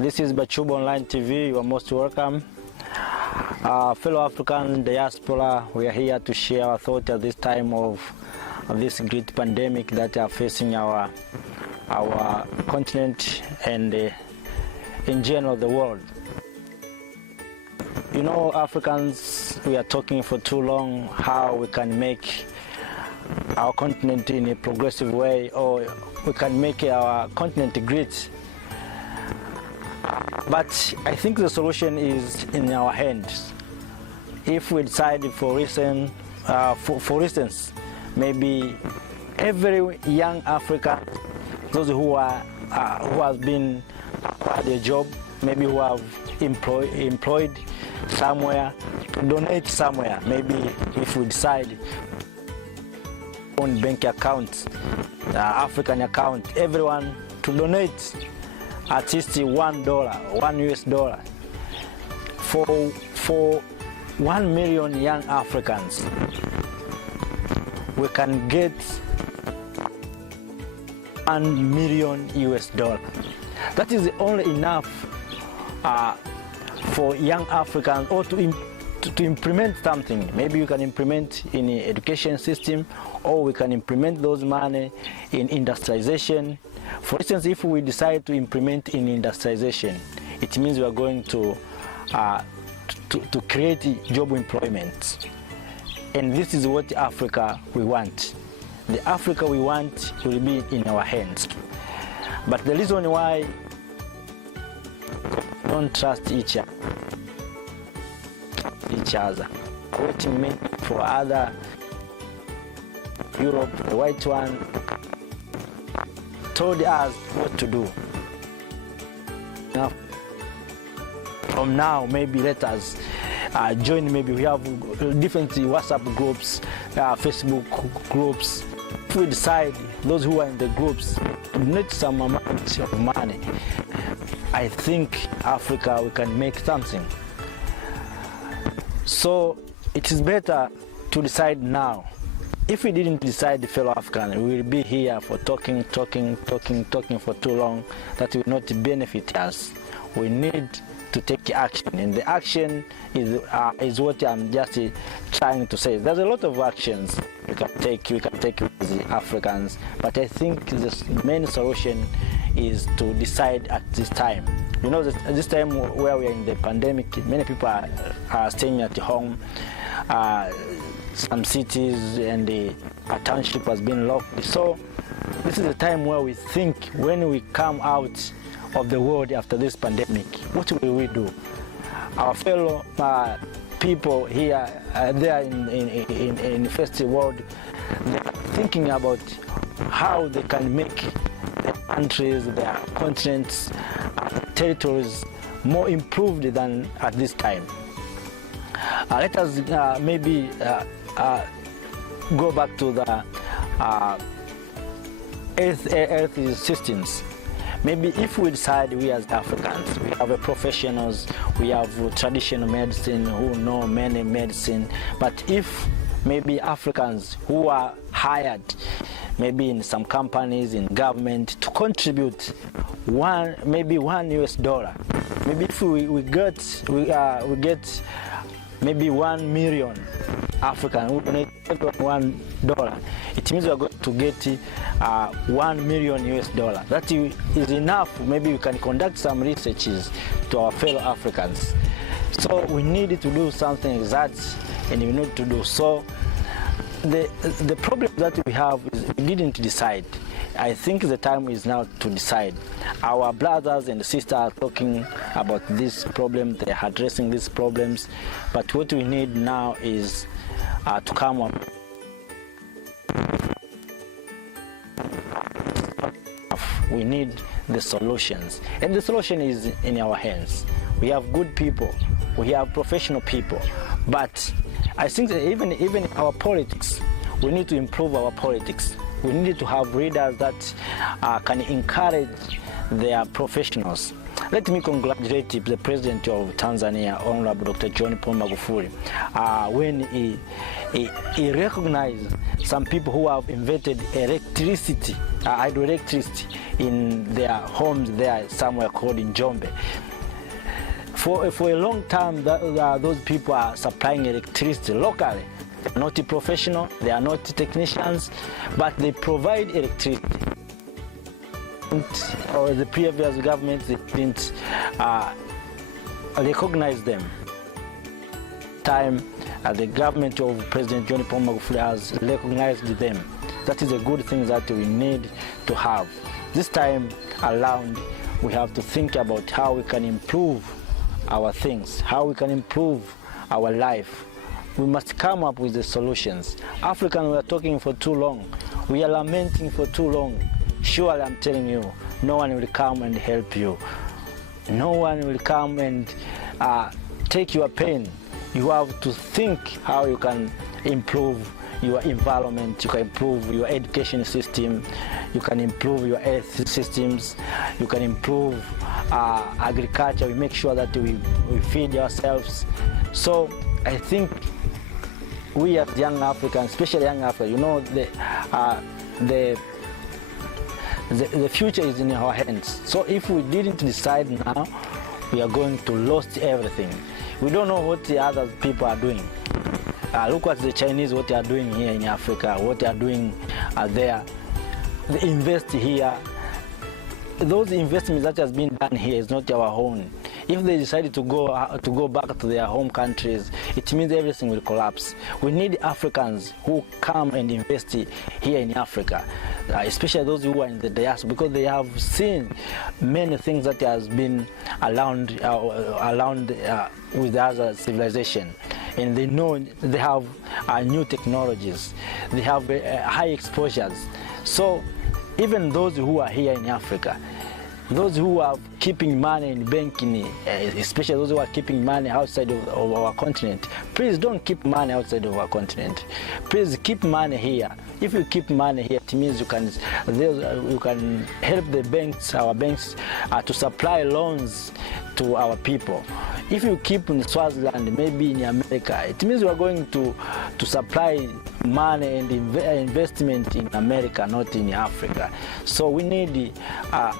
This is Bachub Online TV. You are most welcome. Fellow African diaspora, we are here to share our thoughts at this time of this great pandemic that are facing our continent and in general the world. You know, Africans, we are talking for too long how we can make our continent in a progressive way, or we can make our continent great. But I think the solution is in our hands. If we decide, for instance, maybe every young African, those who have been acquired a job, maybe who have employed somewhere, donate somewhere. Maybe if we decide on bank accounts, African account, everyone to donate at least $1, $1 for 1 million young Africans, we can get $1 million. That is only enough for young Africans, or to implement something. Maybe you can implement in the education system, or we can implement those money in industrialization. For instance, if we decide to implement in industrialization, it means we are going to create job employment. And this is what Africa we want. The Africa we want will be in our hands. But the reason why we don't trust each other, waiting for other Europe, the white one, told us what to do. Now, from now, maybe let us join. Maybe we have different WhatsApp groups, Facebook groups. If we decide, those who are in the groups donate some amount of money, I think Africa, we can make something. So it is better to decide now. If we didn't decide, fellow African, we will be here for talking for too long. That will not benefit us. We need to take action, and the action is what I'm just trying to say. There's a lot of actions we can take as the Africans, but I think the main solution is to decide at this time. You know, this time where we are in the pandemic, many people are staying at home. Some cities and the township has been locked. So this is the time where we think, when we come out of the world after this pandemic, what will we do? Our fellow people here, there in the first world, they are thinking about how they can make their countries, their continents, territories more improved than at this time. Let us maybe go back to the earth systems. Maybe if we decide, we as Africans, we have professionals, we have traditional medicine who know many medicine, but if maybe Africans who are hired, maybe in some companies, in government, to contribute maybe $1, maybe if we get maybe 1 million African who donate $1, it means we are going to get $1 million. That is enough. Maybe we can conduct some researches to our fellow Africans. So we need to do something exact, and we need to do so. The problem that we have is we didn't decide. I think the time is now to decide. Our brothers and sisters are talking about this problem, they are addressing these problems, but what we need now is to come up. We need the solutions, and the solution is in our hands. We have good people, we have professional people, but I think that even our politics, we need to improve our politics. We need to have leaders that can encourage their professionals. let me congratulate the President of Tanzania, Honorable Dr. John Paul Magufuli, when he recognized some people who have invented electricity, hydroelectricity in their homes there somewhere called in Njombe. For a long time, those people are supplying electricity locally. They are not professional, they are not technicians, but they provide electricity. Or the previous government didn't recognize them. The government of President John Paul Magufuli has recognized them. That is a good thing that we need to have. This time around, we have to think about how we can improve our things, how we can improve our life. We must come up with the solutions. Africans, we are talking for too long. We are lamenting for too long. Surely, I'm telling you, no one will come and help you. No one will come and take your pain. You have to think how you can improve your environment, you can improve your education system, you can improve your health systems, you can improve agriculture. We make sure that we feed ourselves. So I think we as young Africans, especially young Africans, you know, the future is in our hands. So if we didn't decide now, we are going to lose everything. We don't know what the other people are doing. Look at the Chinese, what they are doing here in Africa, what they are doing there. They invest here. Those investments that has been done here is not our own. If they decided to go back to their home countries, it means everything will collapse. We need Africans who come and invest here in Africa, especially those who are in the diaspora, because they have seen many things that has been around with other civilization, and they know they have new technologies, they have high exposures. So even those who are here in Africa, those who are keeping money in banking, especially those who are keeping money outside of our continent, please don't keep money outside of our continent. Please keep money here. If you keep money here, it means you can help the banks, our banks, to supply loans to our people. If you keep in Swaziland, maybe in America, it means we are going to supply money and investment in America, not in Africa. So we need,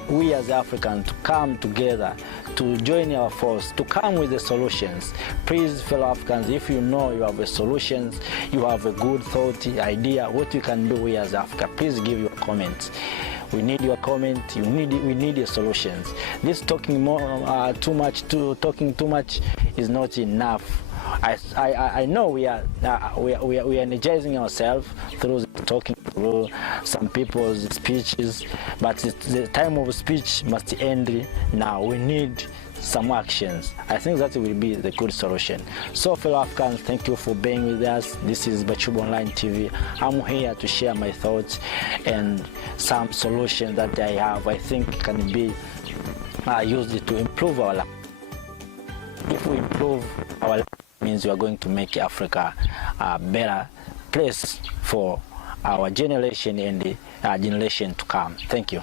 we as Africans, to come together, to join our force, to come with the solutions. Please, fellow Africans, if you know you have a solutions, you have a good thought, idea, what you can do we as Africa, please give your comments. We need your comment. We need your solutions. This talking talking too much is not enough. I know we are energizing ourselves through talking, through some people's speeches, but the time of speech must end now. We need some actions. I think that will be the good solution. So, fellow Africans, thank you for being with us. This is Bachuba Online TV. I'm here to share my thoughts and some solutions that I have. I think can be used to improve our life. If we improve our life, it means we are going to make Africa a better place for our generation and the generation to come. Thank you.